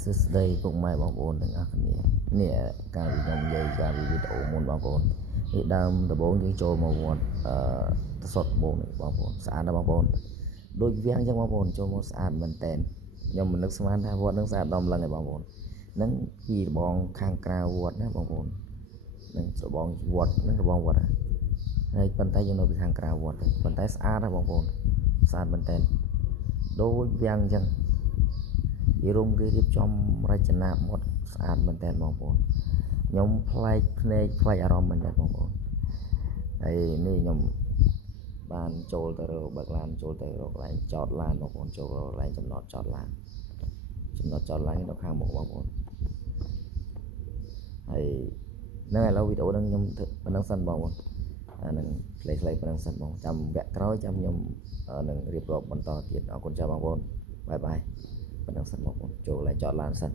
សួស្តីពុកម៉ែបងប្អូនទាំងអស់គ្នានេះការពីខ្ញុំនិយាយការពីវីដេអូមុនបងប្អូននេះដើមដំបូងយើងចូលមកវត្តទៅសុតដំបូងនេះបងប្អូនស្អាតណាស់បងប្អូនដូចវាំងអញ្ចឹងបងប្អូនចូលមកស្អាតមែនតែនខ្ញុំមិននឹកស្មានថាវត្តនឹងស្អាតដល់ម្លឹងឯងបងប្អូននឹងពីរបងខាងក្រៅវត្តណាបងប្អូននឹងរបងវត្តនឹងរបងវត្តហើយប៉ុន្តែយើងនៅពីខាងក្រៅវត្តប៉ុន្តែស្អាតណាស់បងប្អូនស្អាតមែនតែនដូចវាំងអញ្ចឹងយរុំគេរៀបចំរចនាម៉ូដស្អាតមែនតើបងប្អូនខ្ញុំប្លែកភ្នែកប្លែកអារម្មណ៍មែនតើបងប្អូនហើយនេះខ្ញុំបានចូលទៅរកបើកឡានចូលទៅរកកន្លែងចតឡានបងប្អូនចូលរកកន្លែងចំណតចតឡាននៅខាងមុខបងប្អូនហើយនឹងឥឡូវវីដេអូហ្នឹងខ្ញុំធ្វើប៉ុណ្្នឹងសិនបងប្អូនអានឹងខ្លីៗប៉ុណ្្នឹងសិនបងចាំវគ្គក្រោយចាំខ្ញុំនឹងរៀបរាប់បន្តទៀតអរគុណចាស់បងប្អូនបាយបាយប៉ុណ្្នឹងសិនបងប្អូនចូលកន្លែងចតឡានសិន